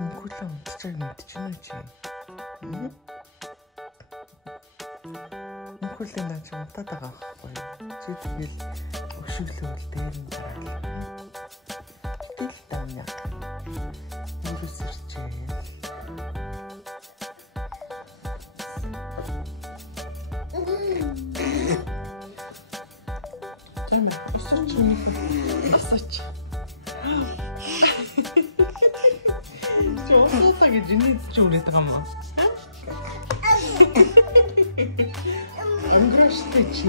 Мөнгөлөө унтчихаг мэдчихнэ чи. Мөнгөлөө наач унтаад байгаа байхгүй. Чи тэгэл өшөглөөл дээр нь дараалал. Тэгэл таамна. Юусэрчээ. Асаач. Жоо гэж нийт ч үрээд байгаа юм аа. Өнгөрөштэй чи.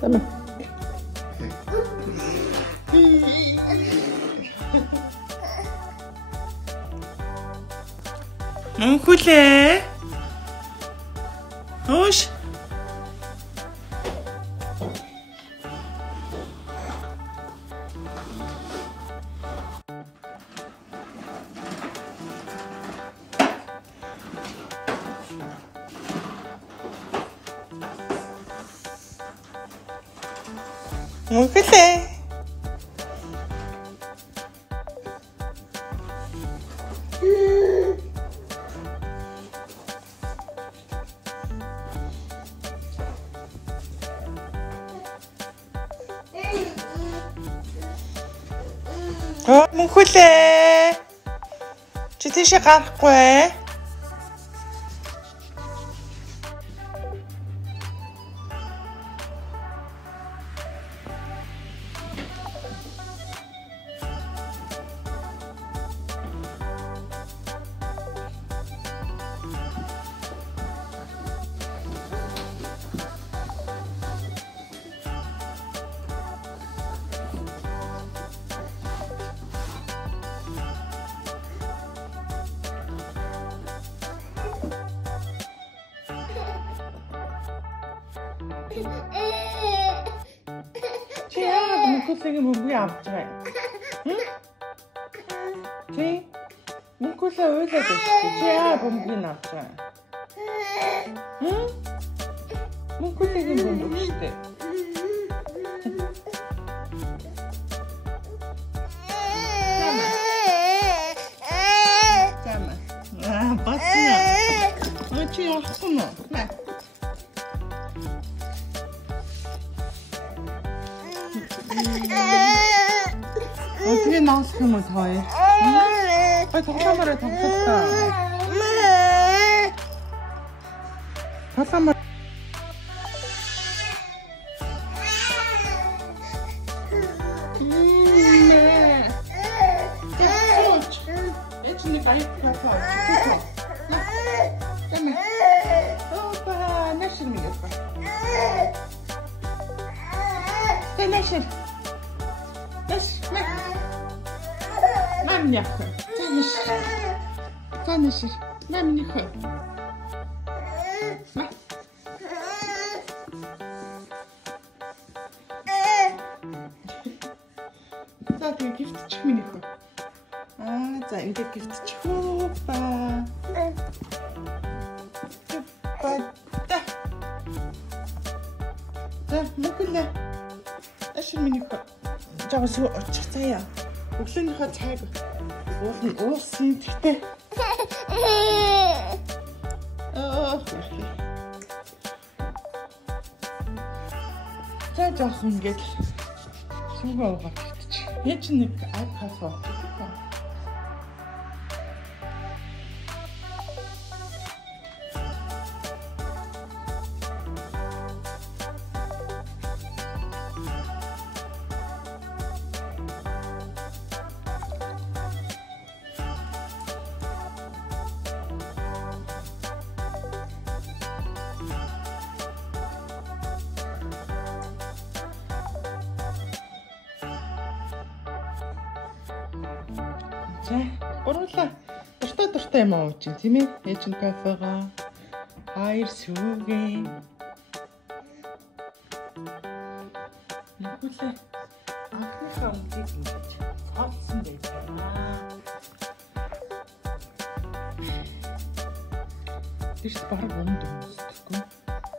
Тама. Мөнхүлээ. Хош. Мөнхүлээ. Мөнхүлээ. Чи тийшээ гарахгүй. Чи яагаад мөнхөлөгийн мөнгөө авч байгаа юм? Чи мөнхөлөө уйлаад байна. Чи яагаад мөнгөний авч байгаа юм? Мөнхөлөгийн мөнгө штэ. Тама. Басна. Чи яахгүй нэ? 어떻게 나왔으면 더해? 빨리 덕사발에 덕쳤다. 덕사발. 애춘이가 이렇게 가서 때문에 오빠 나 싫으면 이겼어. 나 싫어. Мам не хо. Танышыр. Мам не хо. За тэг гифтчих миний хо. За энэ гифтчих хөөпа. За мөглөө. Ашиг миний хо. Жаа суу очих цаая. Өглөөнийхөө цайг уусан гэхдээ за жоох ингээд суугаа угаад идчих. Я ч нэг iPad авчих. За, гурлаа. Дуртай юм аа ууч, тийм ээ? Эжин кафега. Хайр сүүгээ. Нэгүүлээ. Анхныхаа үнгийг ингэж цоцсон байж байна. Тэгш бараг өмд өмсдөггүй.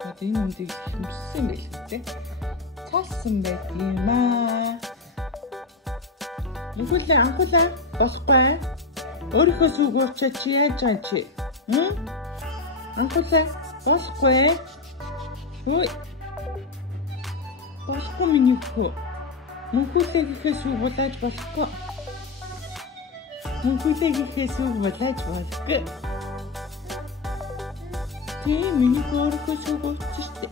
Тэгээд энэ өмдийг өмссөн байх үү? Цаасан байт юм аа. Нүгэлээ анхуулаа болохгүй. Өөрийнхөө сүг уурчаа чи яаж байгаа чи? Анхуулаа болохгүй. Ой. Болохгүй миний хөө. Нүгэлээ гэхээ сүг булааж болохгүй. Нүгэлээ гэхээ сүг булааж болохгүй. Тийм миний өөрийнхөө сүг уурчаа штэ.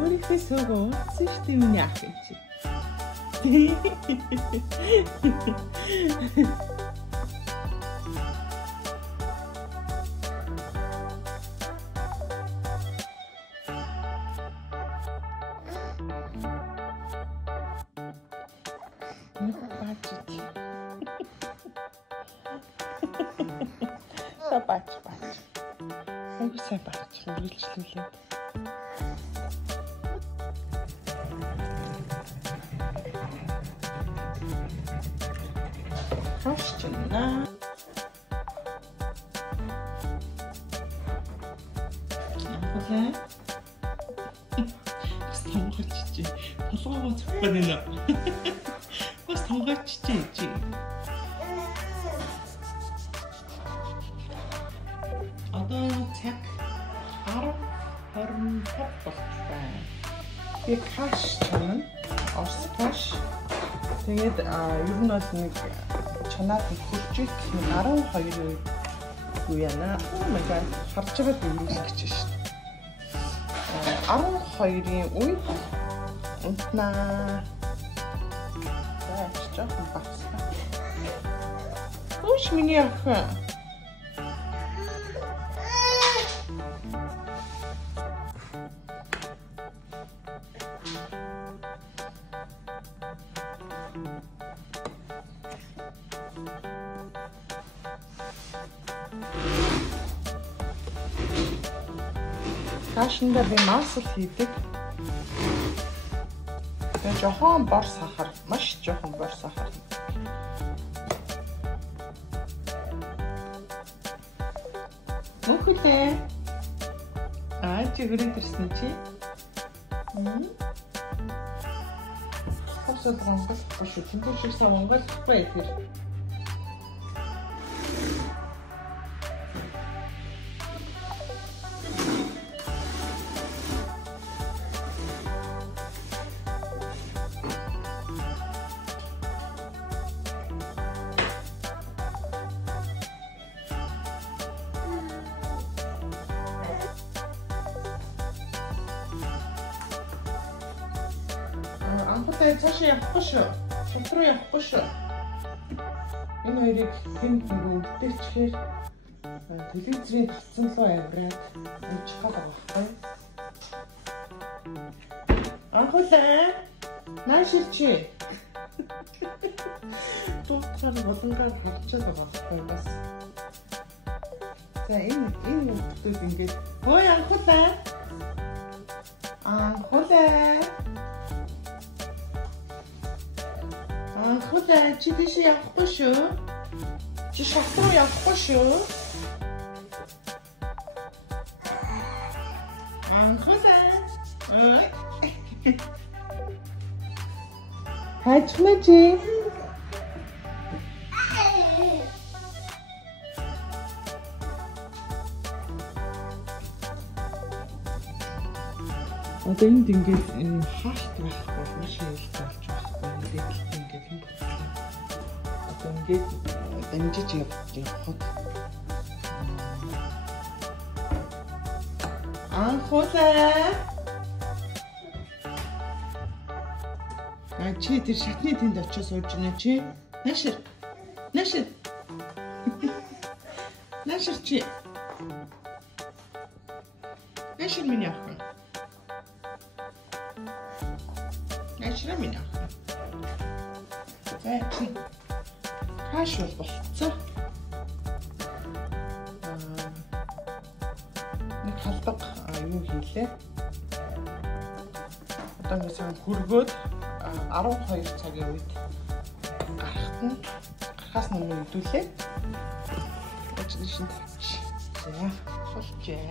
Өөрийнхөө сүг уурчаа штэ миний ах юм чи. Бач. Айгуу сайн бач үргэлжлүүлээ. Хашчна. Окей. Сонгоч чи. Толгоогоо цоггүй нэ. Бас сонгоч чи. Одоо цаг 10:25 болж байна. Би каш чанаа, орс каш. Тэгээд ер нь бол нэг чанаад хурцыг 12 юу яана. Oh my god, харж байгаа дөрөвлөх гэж шүү дээ. 12-ийн үед унтнаа. За, жоохон багсаа. Үш миний ах. Кашинда би масл хийдэг. Тэгээд жоохон бор сахар, маш жоохон бор сахар. Нүгэлээ. Чи гэрээ төрсөн чи? Хосод гонгол бошоо тэнцээ шиг савангал байдаг. Анхтай цаашаа явахгүй шүү. Шууд руу явахгүй шүү. Энэ хоёрыг тэнд нэг өвдөчихээр телевизрийн татсан лоо авираад уучих гээд байгаа байхгүй. Анхтай наашилчи. Тууцаар болонгаар хэлчихээд байгаа байхгүй бас. За энэ өвдөд ингээд ой анхтай. Анхтай чи тийш явахгүй шүү. Чи шат руу явахгүй шүү. Анхтай. Ой. Хайчна чи. Одоо энд ингээд хаалт байхгүй маш их болж байхгүй. Ингээд юм болчихлоо. Одоо ингээд дамжиж явахад. Анхтай. Чи тэр шатны тэнд очиж сууж байна чи. Нашир. Нашир чи. Нашир миний ах. Нашир миний ах. За чи. Хаш болцоо. Нэг халбаг юу хийлээ. Одоо ингэ сан хөргөөд 12 цагийн үед гарахад нь гарахаас өмнө өдүүлээ. Очиж шин тавьчих. За болжээ.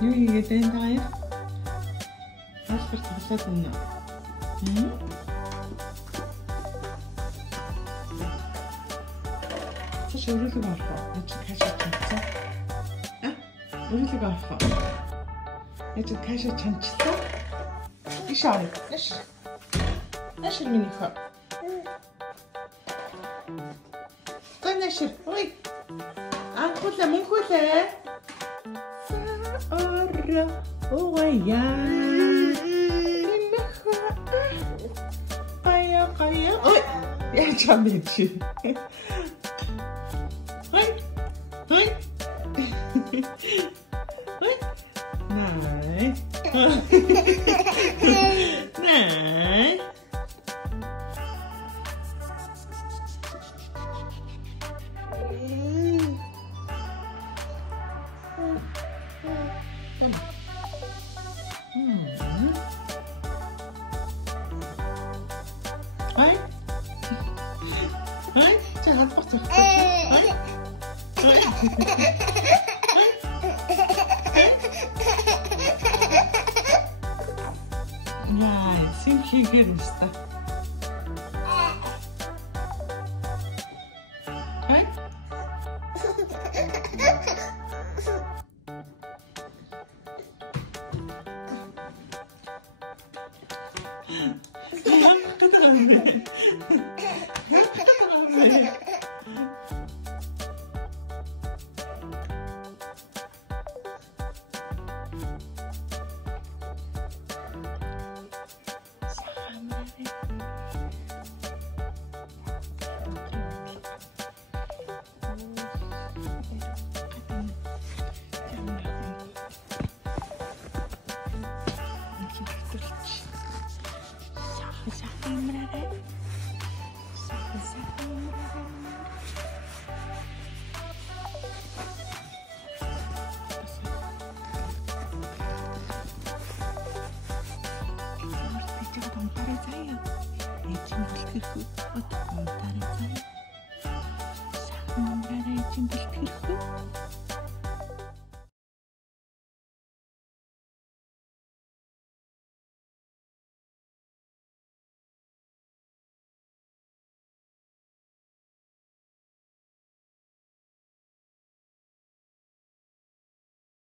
Юу хийгээд байна таа? Паспорт аваад байна. Чи өрөөлөг авах. Яж кашаа чанцсан. Өрөөлөг авах. Яж кашаа чанцсан. Ишаа. Нэшэр минийх. Нэшэр. Ой. Анхуулаа мөнхүүлээ. Ора. Оя. Имэха. Пая. Ой. Яж амич. Ой. Nej. Nej. Hej. Hej. Det har fått det. Hej. Nej, simkiger ist da. Hej. Чин